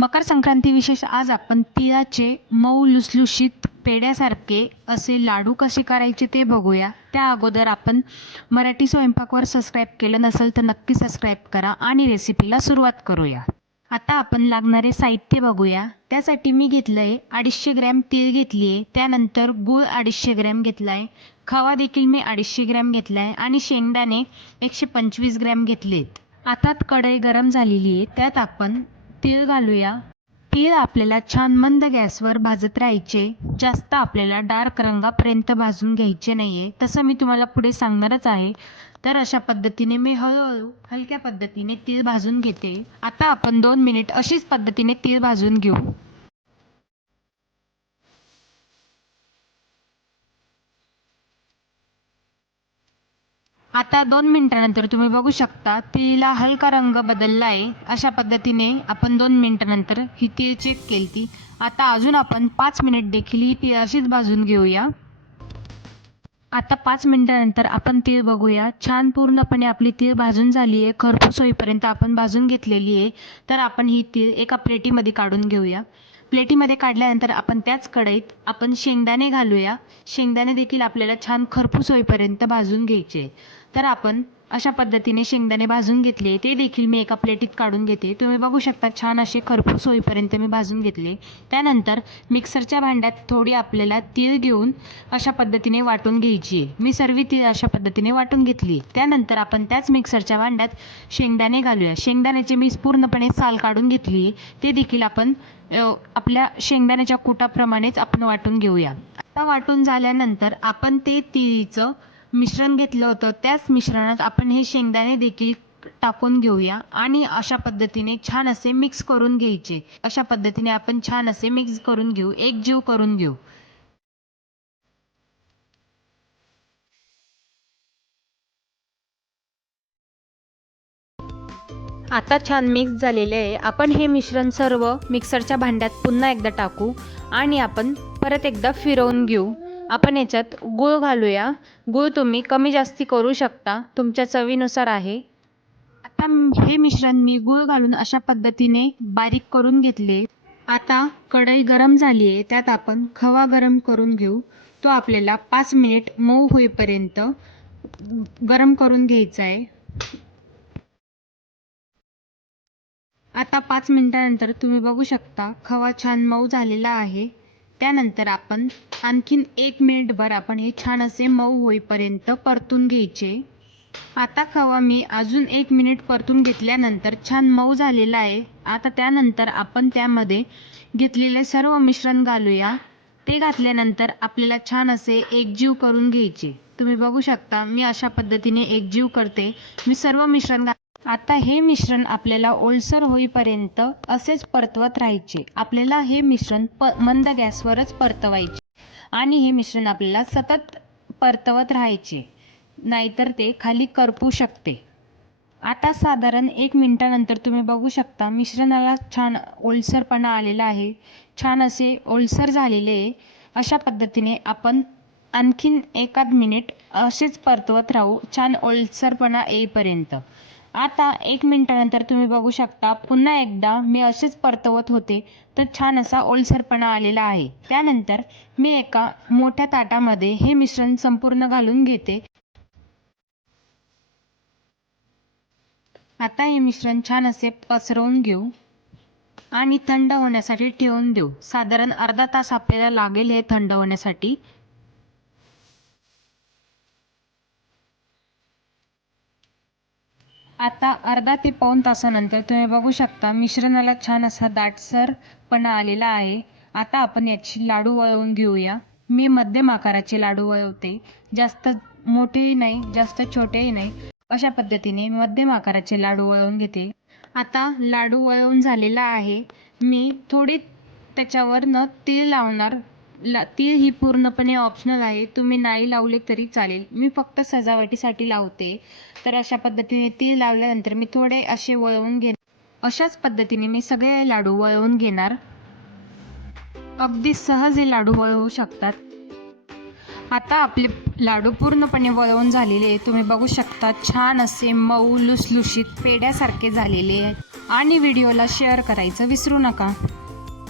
मकर संक्रांती विशेष आज आपण तिळाचे मऊ लुसलुशीत पेढ्यासारखे असे लाडू कसे करायचे ते बघूया. त्या अगोदर आपण मराठी स्वयंपाकवर सबस्क्राईब केलं नसेल तर नक्की सबस्क्राईब करा आणि रेसिपीला सुरुवात करूया. आता आपण लागणारे साहित्य बघूया. त्यासाठी मी घेतलं आहे अडीचशे ग्रॅम तीळ घेतली आहे त्यानंतर गूळ अडीचशे ग्रॅम घेतला आहे खवा देखील मी अडीचशे ग्रॅम घेतला आहे आणि शेंगदाणे एकशे पंचवीस ग्रॅम घेतलेत. आता कढई गरम झालेली आहे. त्यात आपण तीळ घालूया. तीळ आपल्याला छान मंद गॅसवर भाजत राहायचे. जास्त आपल्याला डार्क रंगापर्यंत भाजून घ्यायचे नाही आहे तसं मी तुम्हाला पुढे सांगणारच आहे. तर अशा पद्धतीने मी हळूहळू हलक्या पद्धतीने तीळ भाजून घेते. आता आपण दोन मिनिट अशीच पद्धतीने तीळ भाजून घेऊ. आता दोन मिनिटानंतर तुम्ही बघू शकता तिळीला हलका रंग बदलला आहे अशा पद्धतीने आपण दोन मिनिटानंतर ही तीळ चेक केली ती आता अजून आपण पाच मिनिट देखील ही तीळ अशीच भाजून घेऊया. आता पाच मिनिटानंतर आपण तीळ बघूया. छान पूर्णपणे आपली तीळ भाजून झाली आहे खरपूस होईपर्यंत आपण भाजून घेतलेली आहे तर आपण ही तीळ एका प्लेटीमध्ये काढून घेऊया. प्लेटीमध्ये काढल्यानंतर आपण त्याच कढईत आपण शेंगदाणे घालूया. शेंगदाणे देखील आपल्याला छान खरपूस होईपर्यंत भाजून घ्यायचे. तर आपण अशा पद्धतीने शेंगदाणे भाजून घेतले. ते देखील मी एका प्लेटीत काढून घेते. तुम्ही बघू शकता छान असे खरपूस होईपर्यंत मी भाजून घेतले. त्यानंतर मिक्सरच्या भांड्यात थोडी आपल्याला तीळ घेऊन अशा पद्धतीने वाटून घ्यायची आहे. मी सर्व तीळ अशा पद्धतीने वाटून घेतली. त्यानंतर आपण त्याच मिक्सरच्या भांड्यात शेंगदाणे घालूया. शेंगदाण्याचे मी पूर्णपणे साल काढून घेतली ते देखील आपण आपल्या शेंगदाण्याच्या कुटाप्रमाणेच आपण वाटून घेऊया. आता वाटून झाल्यानंतर आपण ते तिळीचं मिश्रण घेतलं होतं. त्याच मिश्रणात आपण हे शेंगदाणे देखील टाकून घेऊया आणि अशा पद्धतीने छान असे मिक्स करून घ्यायचे. अशा पद्धतीने आपण छान असे मिक्स करून घेऊ. एकजीव करून घेऊ. आता छान मिक्स झालेले आहे. आपण हे मिश्रण सर्व मिक्सरच्या भांड्यात पुन्हा एकदा टाकू आणि आपण परत एकदा फिरवून घेऊ. आपण याच्यात गूळ घालूया. गूळ तुम्ही कमी जास्ती करू शकता. तुमच्या चवीनुसार आहे. आता हे मिश्रण मी गूळ घालून अशा पद्धतीने बारीक करून घेतले. आता कढई गरम झाली आहे. त्यात आपण खवा गरम करून घेऊ. तो आपल्याला पाच मिनिट मऊ होईपर्यंत गरम करून घ्यायचा आहे. आता पाच मिनिटानंतर तुम्ही बघू शकता खवा छान मऊ झालेला आहे. त्यानंतर आपण आणखीन एक मिनिटभर आपण हे छान असे मऊ होईपर्यंत परतून घ्यायचे. आता खवा मी अजून एक मिनिट परतून घेतल्यानंतर छान मऊ झालेला आहे. आता त्यानंतर आपण त्यामध्ये घेतलेले सर्व मिश्रण घालूया. ते घातल्यानंतर आपल्याला छान असे एकजीव करून घ्यायचे. तुम्ही बघू शकता मी अशा पद्धतीने एकजीव करते. मी सर्व मिश्रण घा आता हे मिश्रण आपल्याला ओलसर होईपर्यंत असेच परतवत राहायचे. आपल्याला हे मिश्रण प मंद गॅसवरच परतवायचे. आणि हे मिश्रण आपल्याला सतत परतवत राहायचे. नाहीतर ते खाली करपू शकते. आता साधारण एक मिनटानंतर तुम्ही बघू शकता मिश्रणाला छान ओलसरपणा आलेला आहे. छान असे ओलसर झालेले आहे. अशा पद्धतीने आपण आणखीन एकाद मिनिट असेच परतवत राहू छान ओलसरपणा येईपर्यंत. आता एक मिनटानंतर तुम्ही बघू शकता पुन्हा एकदा मी असेच परतवत होते तर छान असा ओलसरपणा आलेला आहे. त्यानंतर मी एका मोठ्या ताटामध्ये हे मिश्रण संपूर्ण घालून घेते. आता हे मिश्रण छान असे पसरवून घेऊ आणि थंड होण्यासाठी ठेवून देऊ. साधारण अर्धा तास आपल्याला लागेल हे थंड होण्यासाठी. आता अर्धा ते पाऊण तासानंतर तुम्ही बघू शकता मिश्रणाला छान असा दाटसरपणा आलेला आहे. आता आपण याची लाडू वळवून घेऊया. मी मध्यम आकाराचे लाडू वळवते. जास्त मोठेही नाही जास्त छोटेही नाही. अशा पद्धतीने मध्यम आकाराचे लाडू वळवून घेते. आता लाडू वळवून झालेला आहे. मी थोडी त्याच्यावरनं तेल लावणार. ला तीळ ही पूर्णपणे ऑप्शनल आहे. तुम्ही नाही लावले तरी चालेल. मी फक्त सजावटीसाठी लावते. तर अशा पद्धतीने तीळ लावल्यानंतर मी थोडे असे वळवून घे अशाच पद्धतीने मी सगळे लाडू वळवून घेणार. अगदी सहज हे लाडू वळवू शकतात. आता आपले लाडू पूर्णपणे वळवून झालेले तुम्ही बघू शकता छान असे मऊ लुसलुशीत पेड्यासारखे झालेले आहेत. आणि व्हिडिओला शेअर करायचं विसरू नका.